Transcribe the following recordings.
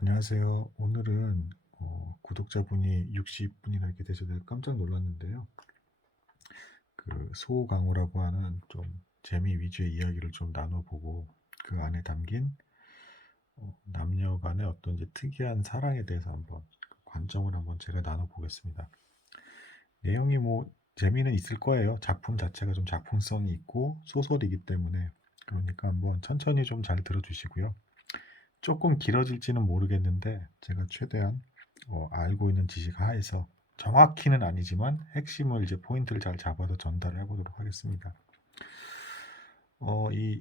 안녕하세요. 오늘은 구독자분이 60분이나 이렇게 되셔서 깜짝 놀랐는데요. 그 소강호라고 하는 좀 재미 위주의 이야기를 좀 나눠보고 그 안에 담긴 남녀 간의 어떤 이제 특이한 사랑에 대해서 한번 그 관점을 한번 제가 나눠보겠습니다. 내용이 뭐 재미는 있을 거예요. 작품 자체가 좀 작품성이 있고 소설이기 때문에 그러니까 한번 천천히 좀 잘 들어주시고요. 조금 길어질지는 모르겠는데 제가 최대한 알고 있는 지식 하에서 정확히는 아니지만 핵심을 이제 포인트를 잘 잡아서 전달을 해보도록 하겠습니다.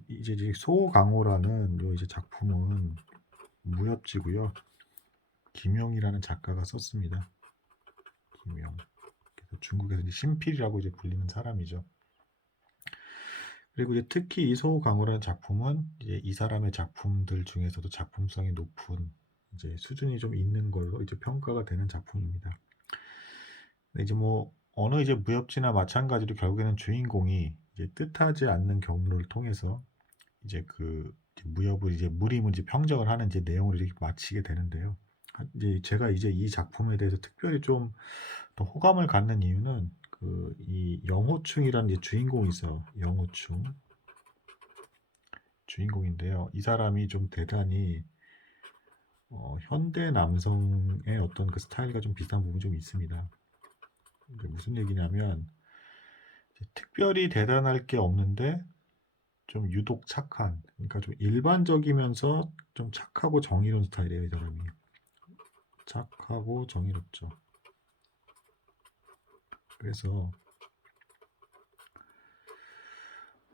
이제 소강호라는 요 이제 작품은 무협지고요. 김용이라는 작가가 썼습니다. 김용. 그래서 중국에서 이제 신필이라고 이제 불리는 사람이죠. 그리고 이제 특히 이 소강호라는 작품은 이제 이 사람의 작품들 중에서도 작품성이 높은 이제 수준이 좀 있는 걸로 이제 평가가 되는 작품입니다. 근데 이제 뭐 어느 이제 무협지나 마찬가지로 결국에는 주인공이 이제 뜻하지 않는 경로를 통해서 이제 그 무협을 이제 무림을 이제 평정을 하는 이제 내용을 이렇게 마치게 되는데요. 이제 제가 이제 이 작품에 대해서 특별히 좀 더 호감을 갖는 이유는 그 이 영호충이라는 이제 주인공이 있어요. 영호충 주인공인데요. 이 사람이 좀 대단히 현대 남성의 어떤 그 스타일과 좀 비슷한 부분이 좀 있습니다. 이게 무슨 얘기냐면 특별히 대단할 게 없는데 좀 유독 착한, 그러니까 좀 일반적이면서 좀 착하고 정의로운 스타일이에요, 이 사람이. 착하고 정의롭죠. 그래서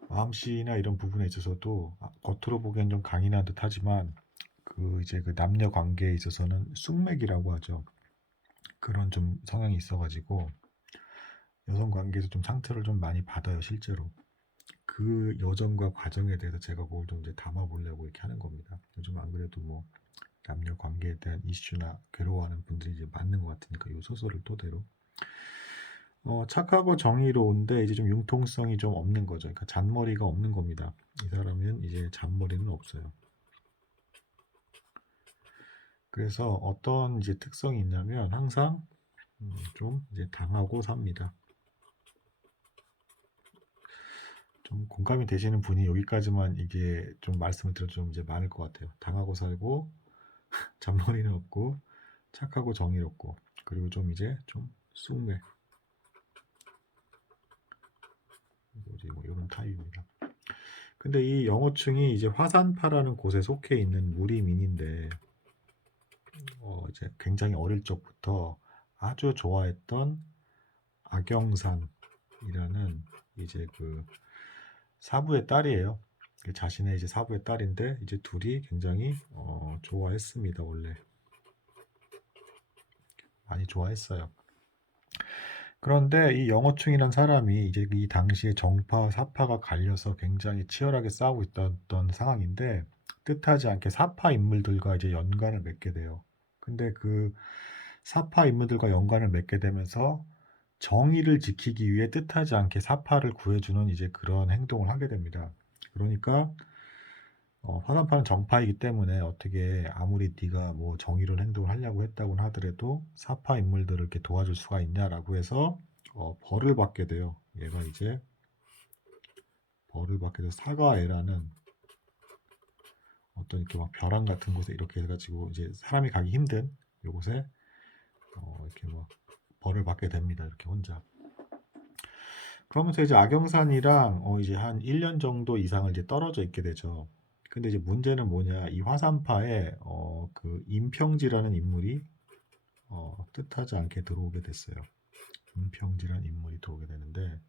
마음씨나 이런 부분에 있어서도 겉으로 보기엔 좀 강인한 듯 하지만 그 이제 그 남녀 관계에 있어서는 쑥맥이라고 하죠. 그런 좀 성향이 있어가지고 여성 관계에서 좀 상처를 좀 많이 받아요, 실제로. 그 여정과 과정에 대해서 제가 그걸 좀 이제 담아보려고 이렇게 하는 겁니다. 요즘 안 그래도 뭐 남녀 관계에 대한 이슈나 괴로워하는 분들이 이제 많은 것 같으니까 이 소설을 토대로 착하고 정의로운데 이제 좀 융통성이 좀 없는 거죠. 그러니까 잔머리가 없는 겁니다. 이 사람은 이제 잔머리는 없어요. 그래서 어떤 이제 특성이 있냐면 항상 좀 이제 당하고 삽니다. 좀 공감이 되시는 분이 여기까지만 이게 좀 말씀을 들어 좀 이제 많을 것 같아요. 당하고 살고 잔머리는 없고 착하고 정의롭고 그리고 좀 이제 좀 쑥매 뭐 이런 타입입니다. 근데 이 영어충이 이제 화산파라는 곳에 속해 있는 무리민인데 이제 굉장히 어릴 적부터 아주 좋아했던 악영산이라는 이제 그 사부의 딸이에요. 자신의 이제 사부의 딸인데 이제 둘이 굉장히 좋아했습니다. 원래 많이 좋아했어요. 그런데 이 영어충이라는 사람이 이제 이 당시에 정파와 사파가 갈려서 굉장히 치열하게 싸우고 있던 상황인데 뜻하지 않게 사파 인물들과 이제 연관을 맺게 돼요. 근데 그 사파 인물들과 연관을 맺게 되면서 정의를 지키기 위해 뜻하지 않게 사파를 구해주는 이제 그런 행동을 하게 됩니다. 그러니까 화산파는 정파이기 때문에 어떻게 아무리 네가 뭐 정의로운 행동을 하려고 했다고 하더라도 사파 인물들을 이렇게 도와줄 수가 있냐라고 해서 벌을 받게 돼요. 얘가 이제 벌을 받게 돼서 사가애라는 어떤 이렇게 막 벼랑 같은 곳에 이렇게 해가지고 이제 사람이 가기 힘든 요곳에 이렇게 뭐 벌을 받게 됩니다. 이렇게 혼자. 그러면서 이제 악영산이랑 이제 한 1년 정도 이상을 이제 떨어져 있게 되죠. 근데 이제 문제는 뭐냐, 이 화산파에 그 임평지라는 인물이 뜻하지 않게 들어오게 됐어요. 임평지라는 인물이 들어오게 되는데,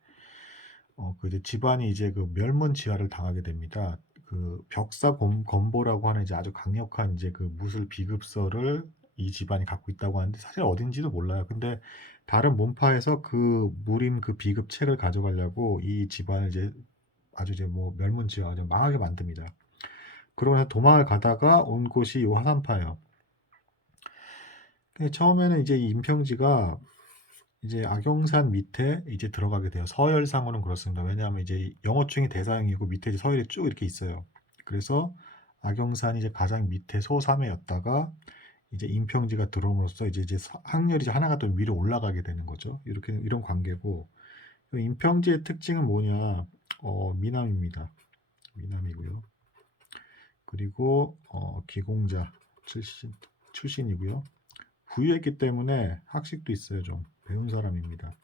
그 이제 집안이 이제 그 멸문지화를 당하게 됩니다. 그 건보라고 하는 이제 아주 강력한 이제 그 무술 비급서를 이 집안이 갖고 있다고 하는데 사실 어딘지도 몰라요. 근데 다른 문파에서 그 무림 그 비급책을 가져가려고 이 집안을 이제 아주 이제 뭐 멸문지화 아주 망하게 만듭니다. 그러고 나서 도망을 가다가 온 곳이 이 화산파예요. 근데 처음에는 이제 이 임평지가 이제 악영산 밑에 이제 들어가게 돼요. 서열상으로는 그렇습니다. 왜냐하면 이제 영어충이 대상이고 밑에 이제 서열이 쭉 이렇게 있어요. 그래서 악영산이 이제 가장 밑에 소삼회였다가 이제 임평지가 들어옴으로써 이제 확률이 이제 하나가 더 위로 올라가게 되는 거죠. 이렇게 이런 관계고 임평지의 특징은 뭐냐? 미남입니다. 미남이고요. 그리고 기공자 출신이고요. 부유했기 때문에 학식도 있어요. 좀 배운 사람입니다.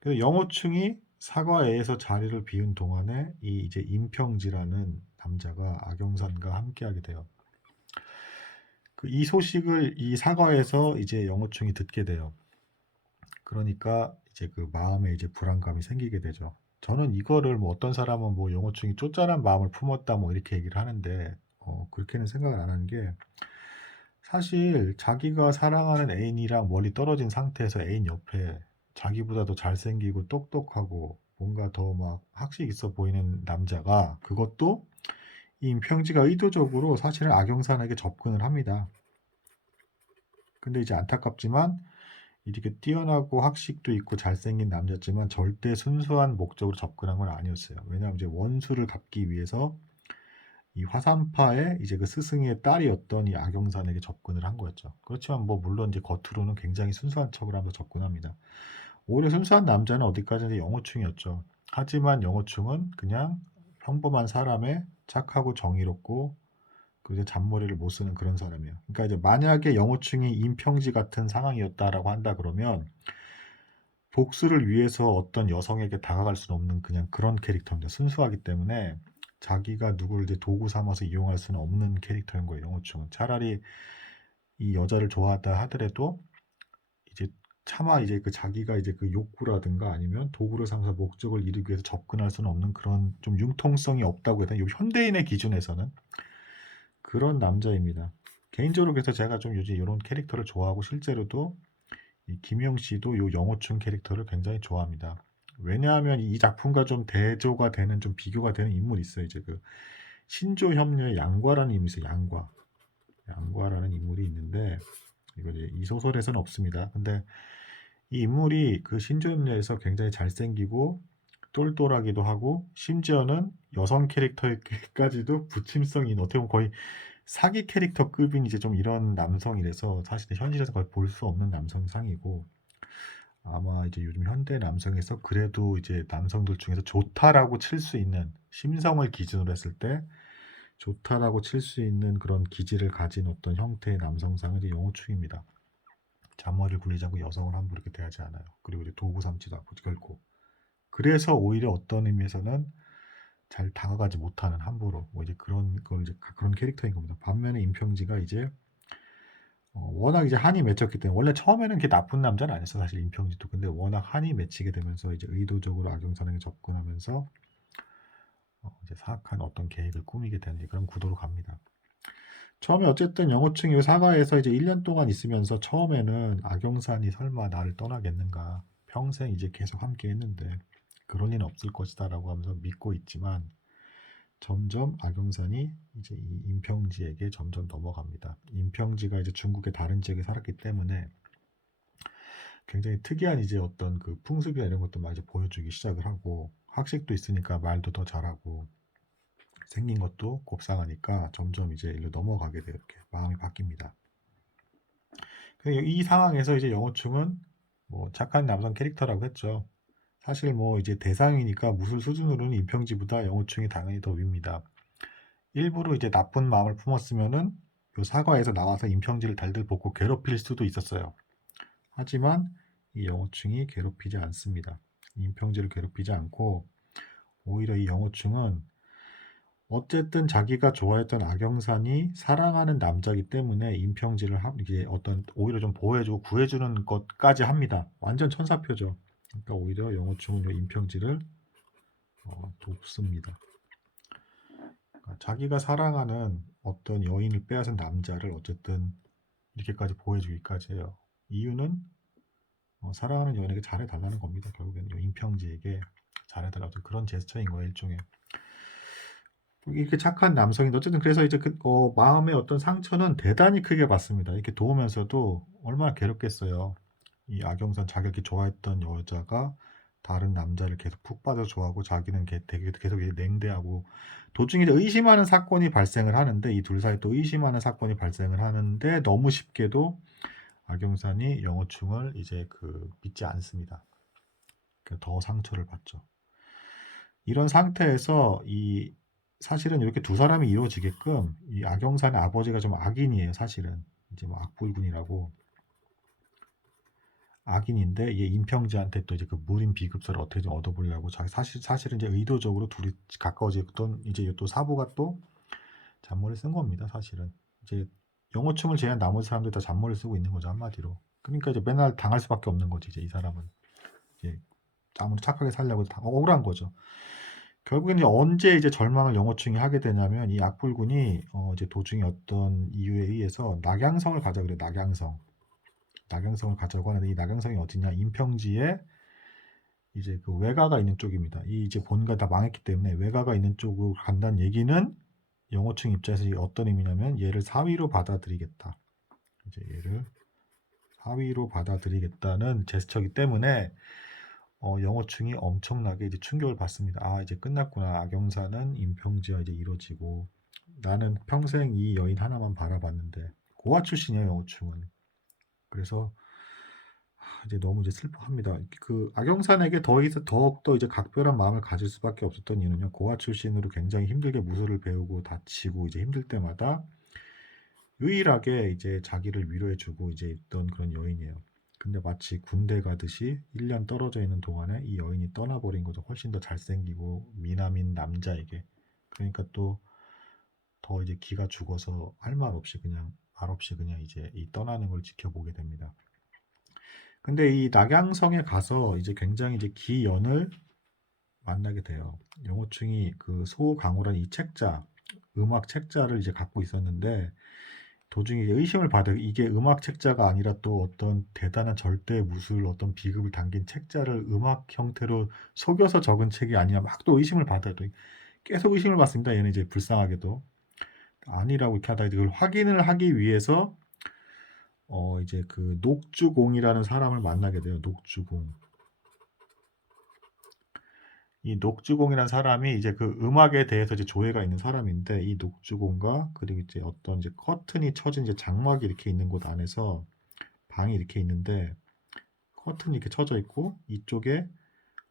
그래서 영호충이 사과에서 자리를 비운 동안에 이 이제 임평지라는 남자가 악영산과 함께하게 돼요. 이 소식을 이 사과에서 이제 영호충이 듣게 돼요. 그러니까 이제 그 마음에 이제 불안감이 생기게 되죠. 저는 이거를 뭐 어떤 사람은 뭐 영호충이 쪼잔한 마음을 품었다 뭐 이렇게 얘기를 하는데 그렇게는 생각을 안 하는 게 사실 자기가 사랑하는 애인이랑 멀리 떨어진 상태에서 애인 옆에 자기보다 더 잘생기고 똑똑하고 뭔가 더 막 학식 있어 보이는 남자가 그것도 이 임평지가 의도적으로 사실은 악영산에게 접근을 합니다. 근데 이제 안타깝지만 이렇게 뛰어나고 학식도 있고 잘생긴 남자지만 절대 순수한 목적으로 접근한 건 아니었어요. 왜냐하면 이제 원수를 갚기 위해서 이 화산파의 이제 그 스승의 딸이었던 이 악영산에게 접근을 한 거였죠. 그렇지만 뭐 물론 이제 겉으로는 굉장히 순수한 척을 하면서 접근합니다. 오히려 순수한 남자는 어디까지나 영호충이었죠. 하지만 영호충은 그냥 평범한 사람의 착하고 정의롭고 그리고 잔머리를 못 쓰는 그런 사람이에요. 그러니까 이제 만약에 영호충이 임평지 같은 상황이었다라고 한다 그러면 복수를 위해서 어떤 여성에게 다가갈 수는 없는 그냥 그런 캐릭터입니다. 순수하기 때문에 자기가 누구를 이제 도구 삼아서 이용할 수는 없는 캐릭터인 거예요. 영호충은 차라리 이 여자를 좋아하다 하더라도 이제 차마 이제 그 자기가 이제 그 욕구라든가 아니면 도구를 삼아서 목적을 이루기 위해서 접근할 수는 없는 그런 좀 융통성이 없다고 해야 되나? 요 현대인의 기준에서는 그런 남자입니다. 개인적으로 그래서 제가 좀 요즘 이런 캐릭터를 좋아하고 실제로도 이 김영 씨도 요 영호충 캐릭터를 굉장히 좋아합니다. 왜냐하면 이 작품과 좀 대조가 되는 좀 비교가 되는 인물이 있어요. 이제 그 신조 협녀의 양과라는 인물이 있어요. 양과라는 인물이 있는데 이거 이제 이 소설에서는 없습니다. 근데 이 인물이 그 신조 협녀에서 굉장히 잘생기고 똘똘하기도 하고 심지어는 여성 캐릭터에까지도 부침성이 있는 어떻게 보면 거의 사기 캐릭터급인 이제 좀 이런 남성이라서 사실 현실에서 거의 볼 수 없는 남성상이고 아마 이제 요즘 현대 남성에서 그래도 이제 남성들 중에서 좋다라고 칠 수 있는 심성을 기준으로 했을 때 좋다라고 칠 수 있는 그런 기질을 가진 어떤 형태의 남성상은 이제 영호충입니다. 잔머리를 굴리지 않고 여성을 함부로 이렇게 대하지 않아요. 그리고 이제 도구 삼지도 않고 결코. 그래서 오히려 어떤 의미에서는 잘 다가가지 못하는 함부로 뭐 이제 그런 걸 이제 그런 캐릭터인 겁니다. 반면에 임평지가 이제 워낙 이제 한이 맺혔기 때문에 원래 처음에는 그렇게 나쁜 남자는 아니었어 사실 임평지도. 근데 워낙 한이 맺히게 되면서 이제 의도적으로 악영산에게 접근하면서 이제 사악한 어떤 계획을 꾸미게 되는 그런 구도로 갑니다. 처음에 어쨌든 영호충이 사가에서 이제 1년 동안 있으면서 처음에는 악영산이 설마 나를 떠나겠는가 평생 이제 계속 함께 했는데 그럴 리는 없을 것이다라고 하면서 믿고 있지만 점점 악영산이 이제 이 임평지에게 점점 넘어갑니다. 임평지가 이제 중국의 다른 지역에 살았기 때문에 굉장히 특이한 이제 어떤 그 풍습이나 이런 것도 막 이제 보여주기 시작을 하고 학식도 있으니까 말도 더 잘하고 생긴 것도 곱상하니까 점점 이제 일로 넘어가게 돼요. 이렇게 마음이 바뀝니다. 이 상황에서 이제 영호충은 뭐 착한 남성 캐릭터라고 했죠. 사실 뭐 이제 대상이니까 무술 수준으로는 임평지보다 영호충이 당연히 더 윗니다. 일부러 이제 나쁜 마음을 품었으면은 요 사과에서 나와서 임평지를 달들 볶고 괴롭힐 수도 있었어요. 하지만 이 영호충이 괴롭히지 않습니다. 임평지를 괴롭히지 않고 오히려 이 영호충은 어쨌든 자기가 좋아했던 악영산이 사랑하는 남자이기 때문에 임평지를 이게 어떤 오히려 좀 보호해주고 구해주는 것까지 합니다. 완전 천사표죠. 그러니까 오히려 영호충은 임평지를 돕습니다. 그러니까 자기가 사랑하는 어떤 여인을 빼앗은 남자를 어쨌든 이렇게까지 보호해주기까지 해요. 이유는 사랑하는 여인에게 잘해달라는 겁니다. 결국에는 임평지에게 잘해달라는 그런 제스처인 거예요. 일종의. 이렇게 착한 남성인데 어쨌든 그래서 이제 마음의 어떤 상처는 대단히 크게 받습니다. 이렇게 도우면서도 얼마나 괴롭겠어요. 이 악영산 자기가 좋아했던 여자가 다른 남자를 계속 푹 빠져 좋아하고 자기는 되게 계속 이제 냉대하고 도중에 이제 의심하는 사건이 발생을 하는데 이 둘 사이 또 의심하는 사건이 발생을 하는데 너무 쉽게도 악영산이 영호충을 이제 믿지 않습니다. 더 상처를 받죠. 이런 상태에서 사실은 이렇게 두 사람이 이루어지게끔 이 악영산의 아버지가 좀 악인이에요. 사실은 이제 뭐 악불군이라고 악인인데 이게 임평지한테 또 이제 무림 비급서를 어떻게 좀 얻어보려고 사실은 이제 의도적으로 둘이 가까워지던 이제 또 사부가 또 잔머리를 쓴 겁니다. 사실은 이제 영호충을 제외한 나머지 사람들 다 잔머리를 쓰고 있는 거죠, 한마디로. 그러니까 이제 맨날 당할 수밖에 없는 거지. 이제 이 사람은 이제 아무리 착하게 살려고 다 억울한 거죠. 결국엔 이제 언제 이제 절망을 영호충이 하게 되냐면 이 악불군이 이제 도중에 어떤 이유에 의해서 낙양성을 가자 그래요. 낙양성을 가자고 하는데 이 낙양성이 어디냐? 임평지에 이제 외가가 있는 쪽입니다. 이 이제 본가 다 망했기 때문에 외가가 있는 쪽으로 간다는 얘기는 영호충 입장에서 이게 어떤 의미냐면 얘를 사위로 받아들이겠다. 이제 얘를 사위로 받아들이겠다는 제스처이기 때문에 영호충이 엄청나게 이제 충격을 받습니다. 아, 이제 끝났구나. 악영사는 임평지와 이제 이루어지고 나는 평생 이 여인 하나만 바라봤는데 고아 출신이에요, 영호충은. 그래서 이제 너무 이제 슬퍼합니다. 악영산에게 더욱더 이제 각별한 마음을 가질 수밖에 없었던 이유는요. 고아 출신으로 굉장히 힘들게 무술을 배우고 다치고 이제 힘들 때마다 유일하게 이제 자기를 위로해주고 이제 있던 그런 여인이에요. 근데 마치 군대 가듯이 1년 떨어져 있는 동안에 이 여인이 떠나버린 거죠. 훨씬 더 잘생기고 미남인 남자에게. 그러니까 또 더 이제 기가 죽어서 할 말 없이 그냥 이제 이 떠나는 걸 지켜보게 됩니다. 근데 이 낙양성에 가서 이제 굉장히 이제 기연을 만나게 돼요. 영호충이 소강호라는 이 책자, 음악 책자를 이제 갖고 있었는데 도중에 이제 의심을 받아요. 이게 음악 책자가 아니라 또 어떤 대단한 절대 무술 어떤 비극을 담긴 책자를 음악 형태로 속여서 적은 책이 아니냐 막 또 의심을 받아요. 또 계속 의심을 받습니다. 얘는 이제 불쌍하게도 아니라고 이렇게 하다가 이걸 확인을 하기 위해서 이제 녹주공이라는 사람을 만나게 돼요. 녹주공. 이 녹주공이라는 사람이 이제 음악에 대해서 이제 조예가 있는 사람인데 이 녹주공과 그리고 이제 어떤 이제 커튼이 쳐진 이제 장막이 이렇게 있는 곳 안에서 방이 이렇게 있는데 커튼이 이렇게 쳐져 있고 이쪽에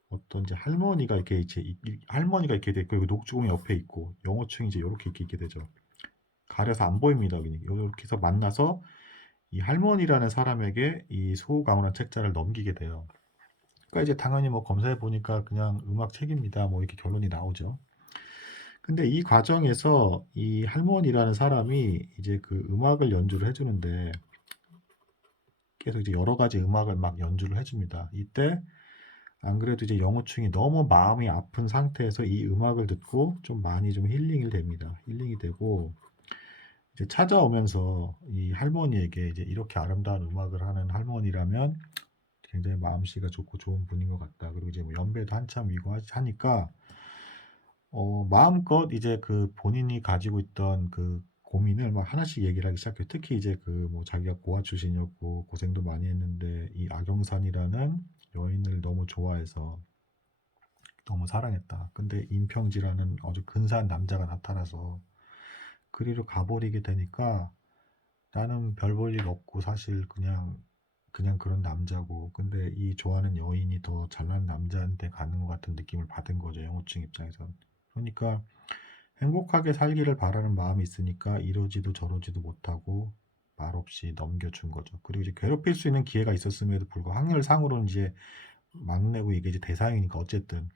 어떤 이제 할머니가 이렇게 이제 할머니가 이렇게 돼 있고 녹주공이 옆에 있고 영호충이 이제 이렇게 있게 되죠. 가려서 안 보입니다. 이렇게 해서 만나서 이 할머니라는 사람에게 이 소강원한 책자를 넘기게 돼요. 그러니까 이제 당연히 뭐 검사해 보니까 그냥 음악 책입니다. 뭐 이렇게 결론이 나오죠. 근데 이 과정에서 이 할머니라는 사람이 이제 음악을 연주를 해주는데 계속 이제 여러 가지 음악을 막 연주를 해줍니다. 이때 안 그래도 이제 영호충이 너무 마음이 아픈 상태에서 이 음악을 듣고 좀 많이 좀 힐링이 됩니다. 힐링이 되고 이제 찾아오면서 이 할머니에게 이제 이렇게 아름다운 음악을 하는 할머니라면 굉장히 마음씨가 좋고 좋은 분인 것 같다. 그리고 이제 뭐 연배도 한참 위고 하니까 마음껏 이제 본인이 가지고 있던 고민을 막 하나씩 얘기를 하기 시작해요. 특히 이제 뭐 자기가 고아 출신이었고 고생도 많이 했는데 이 악영산이라는 여인을 너무 좋아해서 너무 사랑했다. 근데 임평지라는 아주 근사한 남자가 나타나서 그리로 가버리게 되니까 나는 별 볼 일 없고 사실 그냥 그런 남자고 근데 이 좋아하는 여인이 더 잘난 남자한테 가는 것 같은 느낌을 받은 거죠. 영호충 입장에선. 그러니까 행복하게 살기를 바라는 마음이 있으니까 이러지도 저러지도 못하고 말없이 넘겨준 거죠. 그리고 이제 괴롭힐 수 있는 기회가 있었음에도 불구하고 확률상으로는 이제 막내고 이게 이제 대상이니까 어쨌든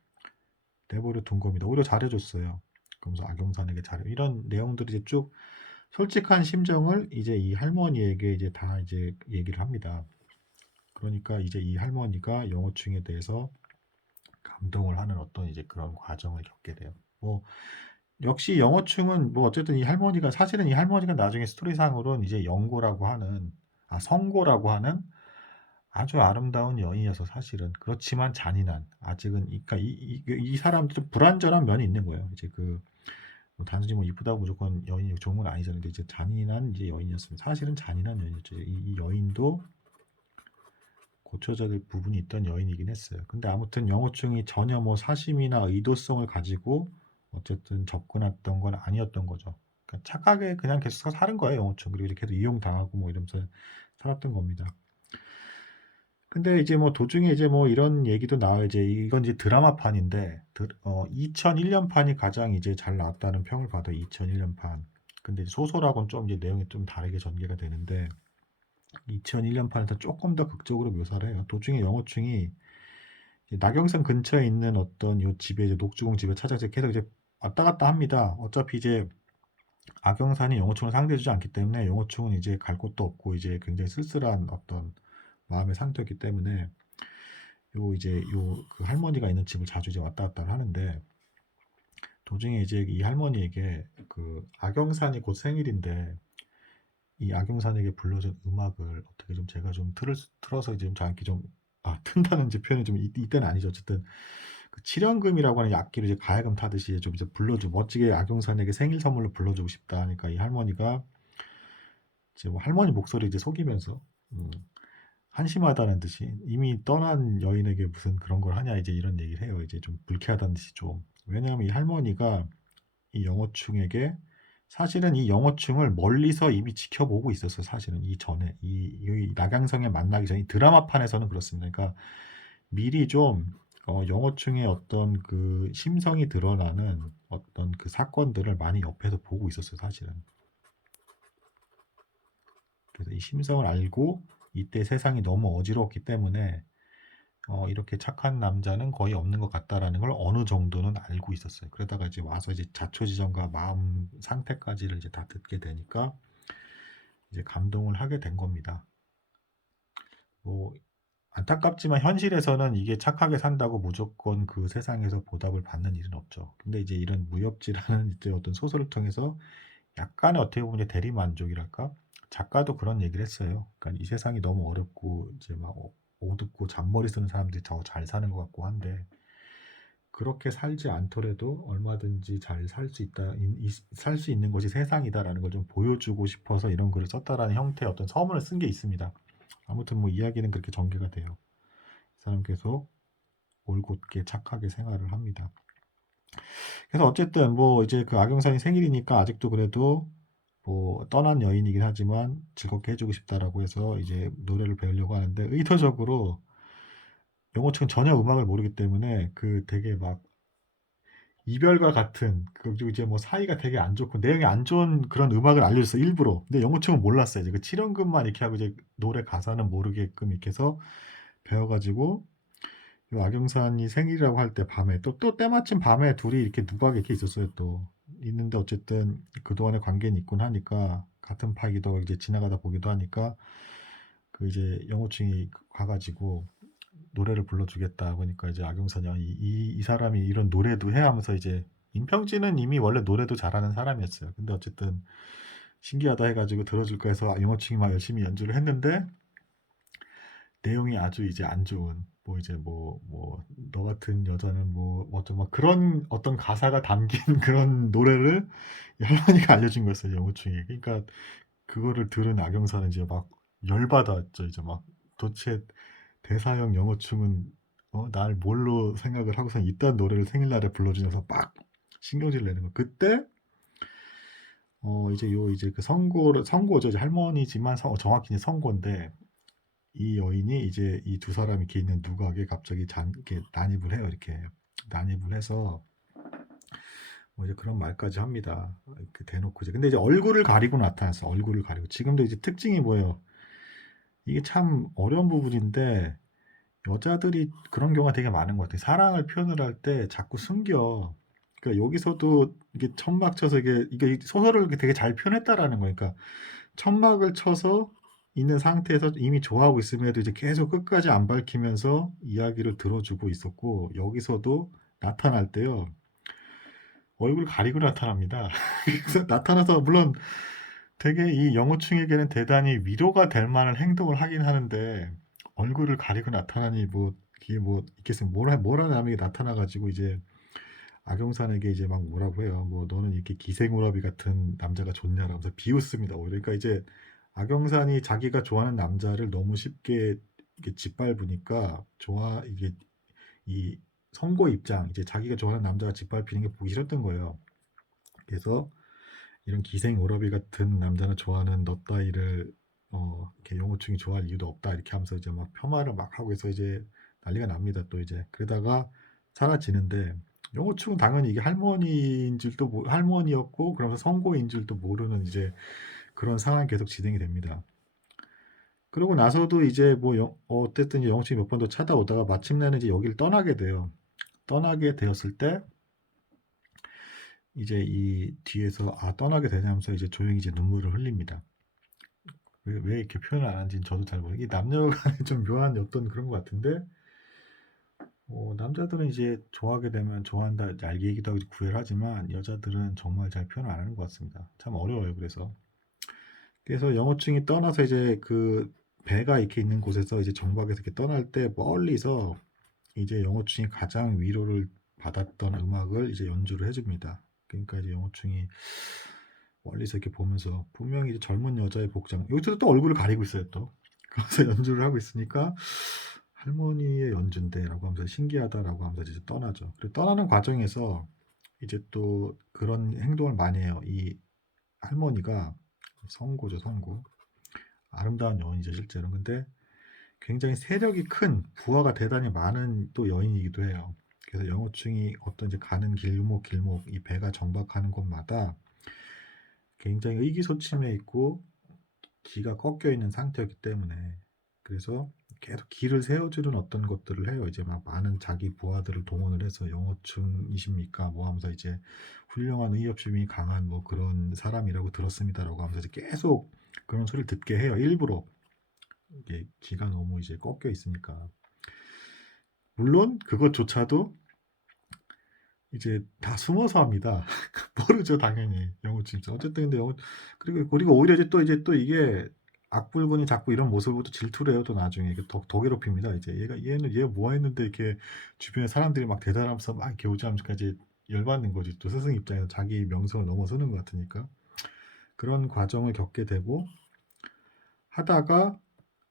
내버려 둔 겁니다. 오히려 잘해줬어요. 그러면서 악영산에게 잘해. 이런 내용들이 이제 쭉 솔직한 심정을 이제 이 할머니에게 이제 다 이제 얘기를 합니다. 그러니까 이제 이 할머니가 영호충에 대해서 감동을 하는 어떤 이제 그런 과정을 겪게 돼요. 뭐 역시 영어충은 뭐 어쨌든 이 할머니가 사실은 이 할머니가 나중에 스토리상으로는 이제 영고라고 하는 성고라고 하는 아주 아름다운 여인이어서 사실은 그렇지만 잔인한 아직은 그러니까 이 사람도 불완전한 면이 있는 거예요. 이제 뭐 단순히 뭐 이쁘다고 무조건 여인이 좋은 건 아니잖아요. 근데 이제 잔인한 이제 여인이었습니다. 사실은 잔인한 여인이었죠. 이 여인도 고쳐져야 될 부분이 있던 여인이긴 했어요. 근데 아무튼 영호충이 전혀 뭐 사심이나 의도성을 가지고 어쨌든 접근했던 건 아니었던 거죠. 그러니까 착하게 그냥 계속 살은 거예요, 영호충. 그리고 이제 계속 이용당하고 뭐 이러면서 살았던 겁니다. 근데 이제 뭐 도중에 이제 뭐 이런 얘기도 나와요. 이제 이건 이제 드라마판인데 2001년 판이 가장 이제 잘 나왔다는 평을 받아요. 2001년 판. 근데 이제 소설하고는 좀 이제 내용이 좀 다르게 전개가 되는데 2001년 판에서 조금 더 극적으로 묘사를 해요. 도중에 영호충이 이제 낙영산 근처에 있는 어떤 요 집에 이제 녹주공 집에 찾아서 계속 이제 왔다 갔다 합니다. 어차피 이제 악영산이 영호충을 상대해주지 않기 때문에 영호충은 이제 갈 곳도 없고 이제 굉장히 쓸쓸한 어떤 마음의 상태였기 때문에 요 이제 요 그 할머니가 있는 집을 자주 이제 왔다 갔다 하는데 도중에 이제 이 할머니에게 그 악영산이 곧 생일인데 이 악영산에게 불러준 음악을 어떻게 좀 제가 좀 틀어서 이제 좀 정확히 좀 튼다는 이제 표현이 좀 이때는 아니죠. 어쨌든 그 칠연금이라고 하는 이 악기를 이제 가야금 타듯이 좀 이제 불러주고 멋지게 악영산에게 생일 선물로 불러주고 싶다 하니까 이 할머니가 이제 뭐 할머니 목소리 이제 속이면서 한심하다는 듯이 이미 떠난 여인에게 무슨 그런 걸 하냐 이제 이런 얘기를 해요. 이제 좀 불쾌하다는 듯이 좀. 왜냐하면 이 할머니가 이 영호충에게 사실은 이 영호충을 멀리서 이미 지켜보고 있었어요. 사실은 이전에 이 낙양성에 만나기 전에 드라마판에서는 그렇습니다. 그러니까 미리 좀 영호충의 어떤 그 심성이 드러나는 어떤 그 사건들을 많이 옆에서 보고 있었어요. 사실은. 그래서 이 심성을 알고 이때 세상이 너무 어지러웠기 때문에 이렇게 착한 남자는 거의 없는 것 같다라는 걸 어느 정도는 알고 있었어요. 그러다가 이제 와서 이제 자초지정과 마음 상태까지를 이제 다 듣게 되니까 이제 감동을 하게 된 겁니다. 뭐 안타깝지만 현실에서는 이게 착하게 산다고 무조건 그 세상에서 보답을 받는 일은 없죠. 근데 이제 이런 무협지라는 이제 어떤 소설을 통해서 약간의 어떻게 보면 이제 대리만족이랄까? 작가도 그런 얘기를 했어요. 그러니까 이 세상이 너무 어렵고 이제 막 어둡고 잔머리 쓰는 사람들이 더 잘 사는 것 같고 한데 그렇게 살지 않더라도 얼마든지 잘 살 수 있다, 살 수 있는 것이 세상이다라는 걸 좀 보여주고 싶어서 이런 글을 썼다라는 형태의 어떤 서문을 쓴 게 있습니다. 아무튼 뭐 이야기는 그렇게 전개가 돼요. 이 사람 계속 올곧게 착하게 생활을 합니다. 그래서 어쨌든 뭐 이제 그 악영산이 생일이니까 아직도 그래도 뭐 떠난 여인이긴 하지만 즐겁게 해주고 싶다라고 해서 이제 노래를 배우려고 하는데 의도적으로 영호층은 전혀 음악을 모르기 때문에 그 되게 막 이별과 같은 그리고 이제 뭐 사이가 되게 안 좋고 내용이 안 좋은 그런 음악을 알려줬어 일부러. 근데 영호층은 몰랐어요. 이제 그 칠연금만 이렇게 하고 이제 노래 가사는 모르게끔 이렇게 해서 배워가지고 요 악영산이 생일이라고 할 때 밤에 또 때마침 밤에 둘이 이렇게 누가 이렇게 있었어요 또 있는데 어쨌든 그동안의 관계는 있곤 하니까 같은 파이기도 이제 지나가다 보기도 하니까 그 이제 영호충이 가가지고 노래를 불러주겠다 보니까 이제 악영산이 이 사람이 이런 노래도 해 하면서 이제 임평진은 이미 원래 노래도 잘하는 사람이었어요. 근데 어쨌든 신기하다 해가지고 들어줄까 해서 영호충이 막 열심히 연주를 했는데 내용이 아주 이제 안 좋은 뭐 이제 뭐 너 같은 여자는 뭐 어쩌 막 그런 어떤 가사가 담긴 그런 노래를 이 할머니가 알려준 거였어요 영호충이. 그러니까 그거를 들은 악영사는 이제 막 열받았죠. 이제 막 도대체 대사형 영호충은 날 뭘로 생각을 하고선 이딴 노래를 생일날에 불러주면서 막 신경질 내는 거. 그때 이제 그 선고죠. 이제 할머니지만 정확히는 선고인데 이 여인이 이제 이 두 사람이 이렇게 있는 누각에 갑자기 이렇게 난입을 해요. 이렇게 난입을 해서 뭐 이제 그런 말까지 합니다. 그 대놓고 이제 근데 이제 얼굴을 가리고 나타났어. 얼굴을 가리고 지금도 이제 특징이 뭐예요? 이게 참 어려운 부분인데 여자들이 그런 경우가 되게 많은 것 같아요. 사랑을 표현을 할 때 자꾸 숨겨. 그러니까 여기서도 이게 천막 쳐서 이게 소설을 되게 잘 표현했다라는 거니까 천막을 쳐서 있는 상태에서 이미 좋아하고 있음에도 이제 계속 끝까지 안 밝히면서 이야기를 들어주고 있었고 여기서도 나타날 때요 얼굴 가리고 나타납니다. 그래서 나타나서 물론 되게 이 영호충에게는 대단히 위로가 될 만한 행동을 하긴 하는데 얼굴을 가리고 나타나니 뭐 이게 뭐 있겠으면 뭐라 남에게 나타나가지고 이제 악영산에게 이제 막 뭐라고 해요. 뭐 너는 이렇게 기생오라비 같은 남자가 좋냐라면서 비웃습니다. 오히려 그러니까 이제 악영산이 자기가 좋아하는 남자를 너무 쉽게 이게 짓밟으니까 이게 이 선고 입장, 이제 자기가 좋아하는 남자가 짓밟히는 게 보기 싫었던 거예요. 그래서 이런 기생 오라비 같은 남자는 좋아하는 너 따위를 이렇게 영호충이 좋아할 이유도 없다 이렇게 하면서 이제 막 폄하를 막 하고 해서 이제 난리가 납니다. 또 이제 그러다가 사라지는데 영호충은 당연히 이게 할머니였고 그러면서 선고인 줄도 모르는 이제 그런 상황이 계속 진행이 됩니다. 그러고 나서도 이제 뭐 어쨌든 영호충이 몇 번 더 찾아오다가 마침내는 이제 여기를 떠나게 돼요. 떠나게 되었을 때 이제 이 뒤에서 떠나게 되냐면서 이제 조용히 이제 눈물을 흘립니다. 왜 이렇게 표현을 안 하는지는 저도 잘 모르겠어요. 이 남녀 간에 좀 묘한 어떤 그런 것 같은데, 남자들은 이제 좋아하게 되면 좋아한다, 이제 알게 얘기도 하고 구애를 하지만, 여자들은 정말 잘 표현을 안 하는 것 같습니다. 참 어려워요, 그래서. 그래서 영어충이 떠나서 이제 그 배가 이렇게 있는 곳에서 이제 정박에서 이렇게 떠날 때 멀리서 이제 영어충이 가장 위로를 받았던 음악을 이제 연주를 해줍니다. 그러니까 이제 영어충이 멀리서 이렇게 보면서 분명히 이제 젊은 여자의 복장, 여기서도 또 얼굴을 가리고 있어요 또. 그래서 연주를 하고 있으니까 할머니의 연주인데라고 하면서 신기하다라고 하면서 이제 떠나죠. 그리고 떠나는 과정에서 이제 또 그런 행동을 많이 해요. 이 할머니가 성고죠, 성고. 아름다운 여인이죠, 실제로. 근데 굉장히 세력이 큰 부하가 대단히 많은 또 여인이기도 해요. 그래서 영호충이 어떤 이제 가는 길목 이 배가 정박하는 곳마다 굉장히 의기소침해 있고 기가 꺾여 있는 상태였기 때문에 그래서 계속 길을 세워주는 어떤 것들을 해요. 이제 막 많은 자기 부하들을 동원을 해서 영호충이십니까? 뭐 하면서 이제 훌륭한 의협심이 강한 뭐 그런 사람이라고 들었습니다라고 하면서 이제 계속 그런 소리를 듣게 해요. 일부러 이게 기가 너무 이제 꺾여 있으니까. 물론 그것조차도 이제 다 숨어서 합니다. 모르죠, 당연히. 영어 진짜. 어쨌든 근데 그리고 오히려 이제 또 이게 악불군이 자꾸 이런 모습을 보고 또 질투를 해요, 또 나중에. 더 괴롭힙니다, 이제. 얘 뭐 했는데 이렇게 주변에 사람들이 막 대단하면서 막 이렇게 오지않기까지 열받는 거지. 또 스승 입장에서 자기 명성을 넘어서는 것 같으니까. 그런 과정을 겪게 되고 하다가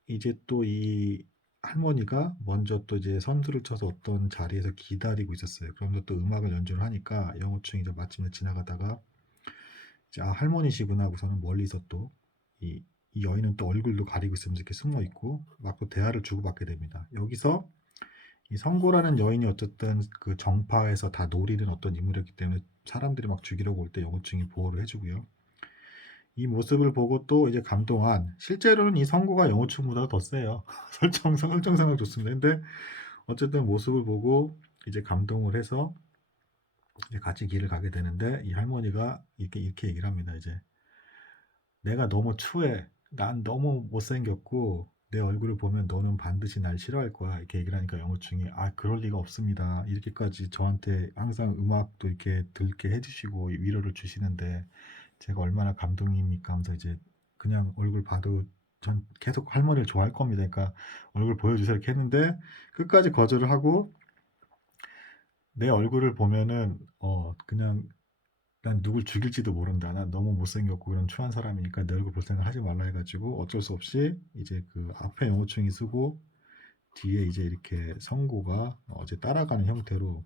이제 또 이 할머니가 먼저 또 이제 선두를 쳐서 어떤 자리에서 기다리고 있었어요. 그러면서 또 음악을 연주를 하니까 영호충이 이제 마침내 지나가다가 이제 할머니시구나 하고서는 멀리서 또 이 여인은 또 얼굴도 가리고 있으면서 이렇게 숨어 있고 막 또 대화를 주고받게 됩니다. 여기서 이 성고라는 여인이 어쨌든 그 정파에서 다 노리는 어떤 인물이었기 때문에 사람들이 막 죽이려고 올 때 영호충이 보호를 해주고요. 이 모습을 보고 또 이제 감동한, 실제로는 이 성고가 영호충보다 더 세요. 설정상은 좋습니다. 근데 어쨌든 모습을 보고 이제 감동을 해서 이제 같이 길을 가게 되는데 이 할머니가 이렇게 얘기를 합니다. 이제 내가 너무 추해. 난 너무 못생겼고 내 얼굴을 보면 너는 반드시 날 싫어할 거야. 이렇게 얘기를 하니까 영호충이 그럴 리가 없습니다. 이렇게까지 저한테 항상 음악도 이렇게 듣게 해주시고 위로를 주시는데 제가 얼마나 감동입니까 하면서 이제 그냥 얼굴 봐도 전 계속 할머니를 좋아할 겁니다. 그러니까 얼굴 보여주세요 이렇게 했는데 끝까지 거절을 하고 내 얼굴을 보면은 그냥 난 누굴 죽일지도 모른다. 난 너무 못생겼고 그런 추한 사람이니까 내 얼굴 볼 생각 하지 말라 해가지고 어쩔 수 없이 이제 그 앞에 영호충이 쓰고 뒤에 이제 이렇게 성고가 이제 따라가는 형태로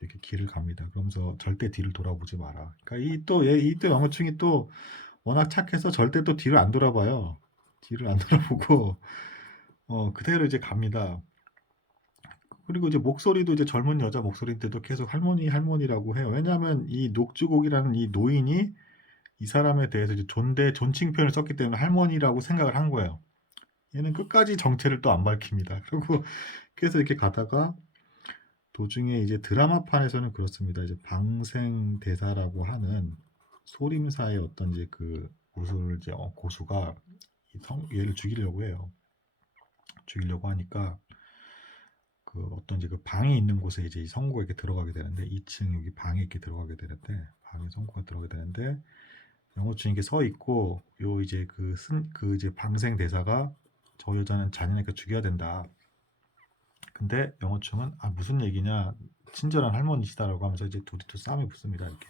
이렇게 길을 갑니다. 그러면서 절대 뒤를 돌아보지 마라. 그러니까 이 또 영호충이 또 워낙 착해서 절대 또 뒤를 안 돌아봐요. 뒤를 안 돌아보고 그대로 이제 갑니다. 그리고 이제 목소리도 이제 젊은 여자 목소리인데도 계속 할머니 할머니라고 해요. 왜냐하면 이 녹주곡이라는 이 노인이 이 사람에 대해서 이제 존칭 표현을 썼기 때문에 할머니라고 생각을 한 거예요. 얘는 끝까지 정체를 또 안 밝힙니다. 그리고 계속 이렇게 가다가 도중에 이제 드라마판에서는 그렇습니다. 이제 방생대사라고 하는 소림사의 어떤 이제 그 무술 이제 고수가 얘를 죽이려고 해요. 죽이려고 하니까 그 어떤 이제 그 방이 있는 곳에 이제 이 성구가 이렇게 들어가게 되는데 2층 여기 방에 이렇게 들어가게 되는데 방에 성구가 들어가게 되는데 영호충이 이렇게 서 있고 요 이제 그 이제 방생 대사가 저 여자는 자네니까 죽여야 된다. 근데 영호충은 무슨 얘기냐 친절한 할머니시다라고 하면서 이제 둘이 또 싸움이 붙습니다. 이렇게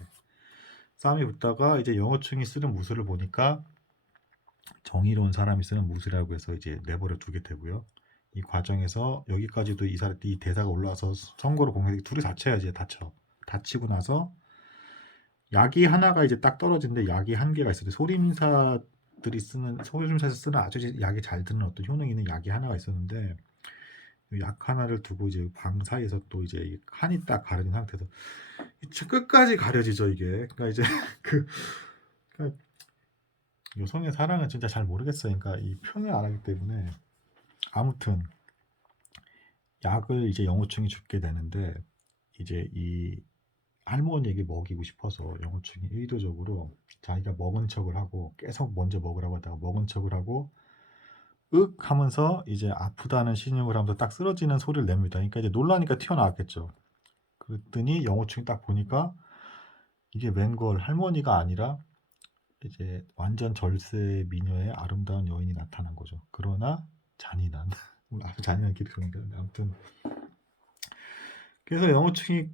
싸움이 붙다가 이제 영호충이 쓰는 무술을 보니까 정의로운 사람이 쓰는 무술이라고 해서 이제 내버려 두게 되고요. 이 과정에서 여기까지도 이 대사가 올라와서 선고를 공개되기 둘이 다쳐야지 다쳐. 다치고 나서 약이 하나가 이제 딱 떨어지는데 약이 한 개가 있었는데 소림사에서 쓰는 아주 약이 잘 드는 어떤 효능 있는 약이 하나가 있었는데 약 하나를 두고 이제 방 사이에서 또 이제 한이 딱 가려진 상태에서 끝까지 가려지죠 이게. 그러니까 이제 그 그러니까 여성의 사랑은 진짜 잘 모르겠어요. 그러니까 이 표현을 안 하기 때문에 아무튼 약을 이제 영호충이 죽게 되는데 이제 이 할머니에게 먹이고 싶어서 영호충이 의도적으로 자기가 먹은 척을 하고 계속 먼저 먹으라고 하다가 먹은 척을 하고 윽 하면서 이제 아프다는 신용을 하면서 딱 쓰러지는 소리를 냅니다. 그러니까 이제 놀라니까 튀어나왔겠죠. 그랬더니 영호충이 딱 보니까 이게 웬걸 할머니가 아니라 이제 완전 절세 미녀의 아름다운 여인이 나타난 거죠. 그러나 잔인한 아주 잔인한 캐릭터입니다. 아무튼 그래서 영호충이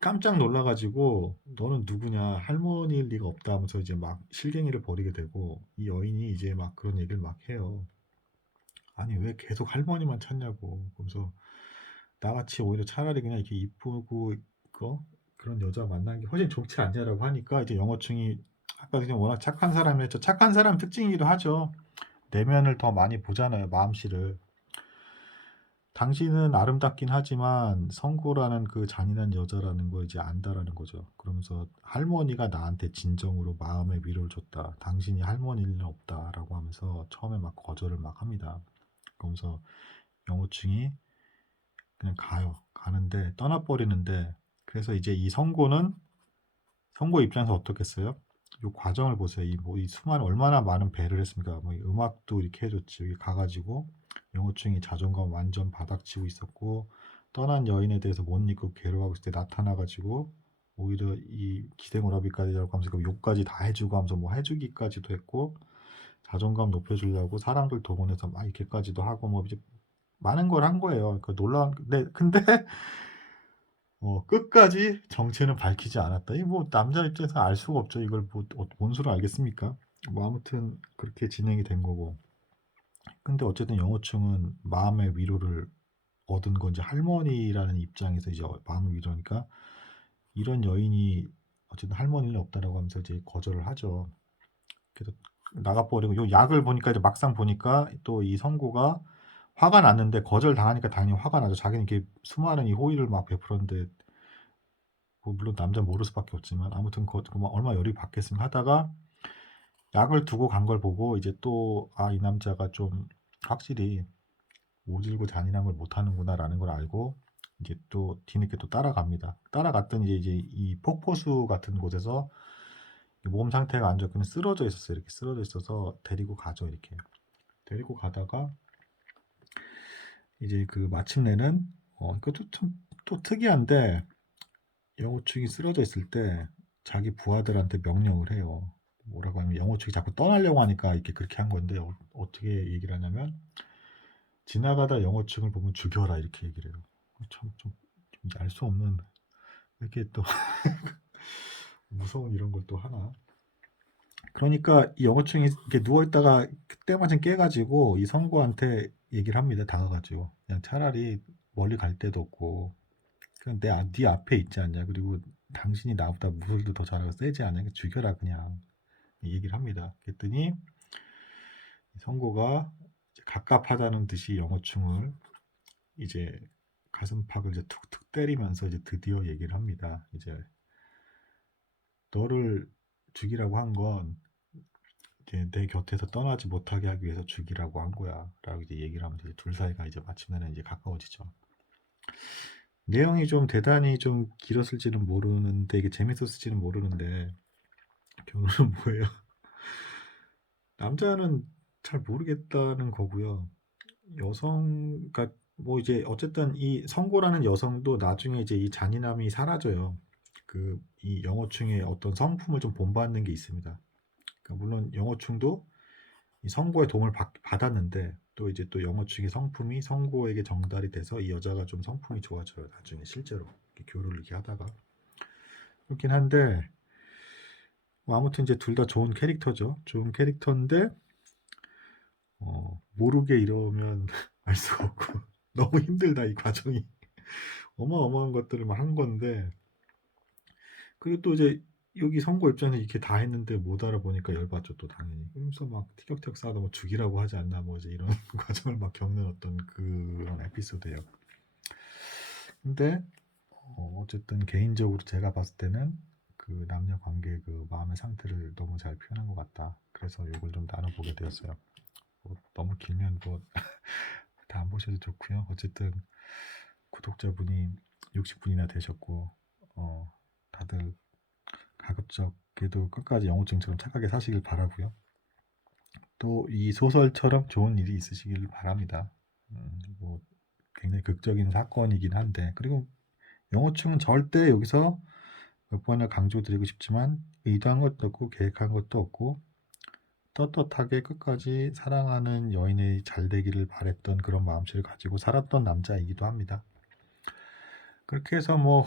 깜짝 놀라가지고 너는 누구냐 할머니일 리가 없다 하면서 이제 막 실갱이를 벌이게 되고 이 여인이 이제 막 그런 얘기를 막 해요. 아니 왜 계속 할머니만 찾냐고. 그래서 나같이 오히려 차라리 그냥 이렇게 이쁘고 그런 여자 만나는 게 훨씬 좋지 않냐라고 하니까 이제 영어충이 아까 그냥 워낙 착한 사람이었죠. 착한 사람 특징이기도 하죠. 내면을 더 많이 보잖아요. 마음씨를. 당신은 아름답긴 하지만 성고라는 그 잔인한 여자라는 걸 이제 안다라는 거죠. 그러면서 할머니가 나한테 진정으로 마음의 위로를 줬다. 당신이 할머니일 리는 없다라고 하면서 처음에 막 거절을 막 합니다. 그러면서 영호충이 그냥 가요. 가는데 떠나버리는데 그래서 이제 이 성고 입장에서 어떻겠어요? 이 과정을 보세요. 이 수많은 얼마나 많은 배를 했습니까? 뭐 이 음악도 이렇게 해줬지. 여기 가가지고 영호충이 자존감 완전 바닥치고 있었고 떠난 여인에 대해서 못 잊고 괴로워하고 있을 때 나타나가지고 오히려 이 기생오라비까지 하고 하면서 그 욕까지 다 해주고 하면서 뭐 해주기까지도 했고 자존감 높여주려고 사람들 동원해서 막 이렇게까지도 하고 뭐 이제 많은 걸 한 거예요. 그 놀라운 근데 끝까지 정체는 밝히지 않았다. 이 뭐 남자 입장에서 알 수가 없죠. 이걸 뭔 수로 알겠습니까? 뭐 아무튼 그렇게 진행이 된 거고. 근데 어쨌든 영호충은 마음의 위로를 얻은 건지 할머니라는 입장에서 이제 마음의 위로니까 이런 여인이 어쨌든 할머니는 없다라고 하면서 이제 거절을 하죠. 그래서 나가버리고 요 약을 보니까 이제 막상 보니까 또 이 성고가 화가 났는데 거절 당하니까 당연히 화가 나죠. 자기는 이렇게 수많은 이 호의를 막 베풀었는데 뭐 물론 남자 모를 수밖에 없지만 아무튼 얼마 열이 받겠습니까 하다가 약을 두고 간 걸 보고 이제 또 이 남자가 좀 확실히 모질고 잔인한 걸 못하는구나라는 걸 알고 이제 또 뒤늦게 또 따라갑니다. 따라갔더니 이제 이 폭포수 같은 곳에서 몸 상태가 안 좋고 쓰러져 있었어요. 이렇게 쓰러져 있어서 데리고 가죠. 이렇게 데리고 가다가 이제 그 마침내는 그것도 참 또 특이한데 영호축이 쓰러져 있을 때 자기 부하들한테 명령을 해요. 뭐라고 하면 영호축이 자꾸 떠나려고 하니까 이렇게 그렇게 한 건데 어떻게 얘기를 하냐면 지나가다 영호축을 보면 죽여라 이렇게 얘기를 해요. 참 좀 알 수 없는 이렇게 또 무서운 이런 걸 또 하나. 그러니까 이 영호충이 이렇게 누워 있다가 그때마침 깨가지고 이 성구한테 얘기를 합니다. 다가가지고 그냥 차라리 멀리 갈 데도 없고 그냥 네 앞에 있지 않냐. 그리고 당신이 나보다 무술도 더 잘하고 세지 않냐. 죽여라 그냥 이 얘기를 합니다. 그랬더니 성고가 갑갑하다는 듯이 영어충을 이제 가슴팍을 이제 툭툭 때리면서 이제 드디어 얘기를 합니다. 이제 너를 죽이라고 한 건 이제 내 곁에서 떠나지 못하게 하기 위해서 죽이라고 한 거야라고 이제 얘기를 하면서 이제 둘 사이가 이제 마침내는 이제 가까워지죠. 내용이 좀 대단히 좀 길었을지는 모르는데 이게 재밌었을지는 모르는데 결론은 뭐예요? 남자는 잘 모르겠다는 거고요. 그러니까 뭐 이제 어쨌든 이 성고라는 여성도 나중에 이제 이 잔인함이 사라져요. 이 영어충의 어떤 성품을 좀 본받는 게 있습니다. 그러니까 물론 영어충도 이 성고의 도움을 받았는데 또 이제 또 영어충의 성품이 성고에게 전달이 돼서 이 여자가 좀 성품이 좋아져요. 나중에 실제로 이렇게 교류를 이렇게 하다가 그렇긴 한데 뭐 아무튼 이제 둘 다 좋은 캐릭터죠. 좋은 캐릭터인데 모르게 이러면 알 수가 없고 너무 힘들다 이 과정이. 어마어마한 것들을 막 한 건데 그리고 또 이제 여기 선고 입장에서 이렇게 다 했는데 못 알아보니까 열받죠 또 당연히. 그러면서 막 티격태격 싸우다 뭐 죽이라고 하지 않나 뭐 이제 이런 과정을 막 겪는 어떤 그런 에피소드예요. 근데 어쨌든 개인적으로 제가 봤을 때는 그 남녀 관계 그 마음의 상태를 너무 잘 표현한 것 같다. 그래서 이걸 좀 나눠보게 되었어요. 뭐 너무 길면 뭐 다 안 보셔도 좋고요. 어쨌든 구독자분이 60분이나 되셨고 다들 가급적에도 끝까지 영호증처럼 착하게 사시길 바라고요. 또 이 소설처럼 좋은 일이 있으시길 바랍니다. 뭐 굉장히 극적인 사건이긴 한데 그리고 영호증은 절대 여기서 몇 번이나 강조드리고 싶지만 의도한 것도 없고 계획한 것도 없고 떳떳하게 끝까지 사랑하는 여인이 잘 되기를 바랬던 그런 마음씨를 가지고 살았던 남자이기도 합니다. 그렇게 해서 뭐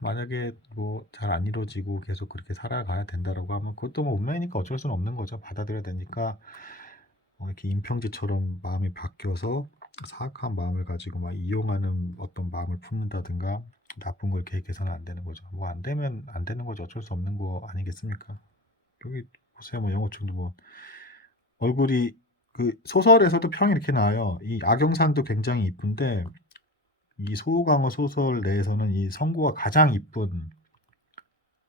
만약에 뭐 잘 안 이루어지고 계속 그렇게 살아가야 된다라고 하면 그것도 뭐 운명이니까 어쩔 수는 없는 거죠. 받아들여야 되니까 이렇게 임평지처럼 마음이 바뀌어서 사악한 마음을 가지고 막 이용하는 어떤 마음을 품는다든가 나쁜 걸 계획해서는 안 되는 거죠. 뭐 안 되면 안 되는 거죠. 어쩔 수 없는 거 아니겠습니까? 여기 보세요. 뭐 영어충도 뭐 얼굴이 그 소설에서도 평이 이렇게 나와요. 이 악영산도 굉장히 이쁜데 이 소강호 소설 내에서는 이 성구가 가장 이쁜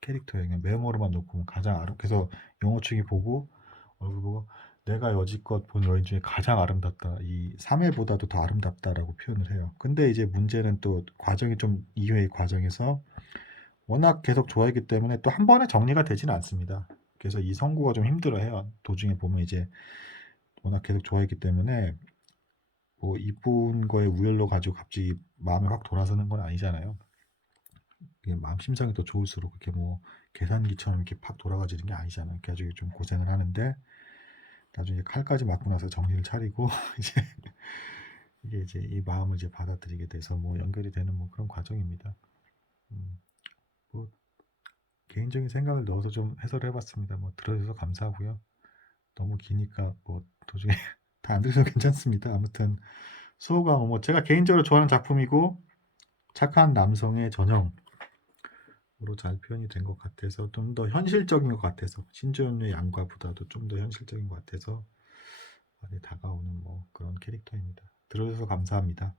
캐릭터예요. 그냥 메모로만 놓고 보면 가장 그래서 영어충이 보고 얼굴 보고 내가 여지껏 본 여인 중에 가장 아름답다. 이 3회보다도 더 아름답다라고 표현을 해요. 근데 이제 문제는 또 과정이 좀 2회 과정에서 워낙 계속 좋아했기 때문에 또 한 번에 정리가 되지는 않습니다. 그래서 이 성구가 좀 힘들어해요. 도중에 보면 이제 워낙 계속 좋아했기 때문에 뭐 이쁜 거에 우열로 가지고 갑자기 마음이 확 돌아서는 건 아니잖아요. 이게 마음 심상이 더 좋을수록 그렇게 뭐 계산기처럼 이렇게 팍 돌아가지는 게 아니잖아요. 그래가지고 좀 고생을 하는데 나중에 칼까지 맞고 나서 정신을 차리고 이제 이게 이제 이 마음을 이제 받아들이게 돼서 뭐 연결이 되는 뭐 그런 과정입니다. 음, 뭐 개인적인 생각을 넣어서 좀 해설을 해봤습니다. 뭐 들어주셔서 감사하고요. 너무 기니까 뭐 도중에 다 안 들으셔도 괜찮습니다. 아무튼 수호광호 뭐 제가 개인적으로 좋아하는 작품이고 착한 남성의 전형으로 잘 표현이 된 것 같아서 좀 더 현실적인 것 같아서 신조연의 양과보다도 좀 더 현실적인 것 같아서 많이 다가오는 뭐 그런 캐릭터입니다. 들어주셔서 감사합니다.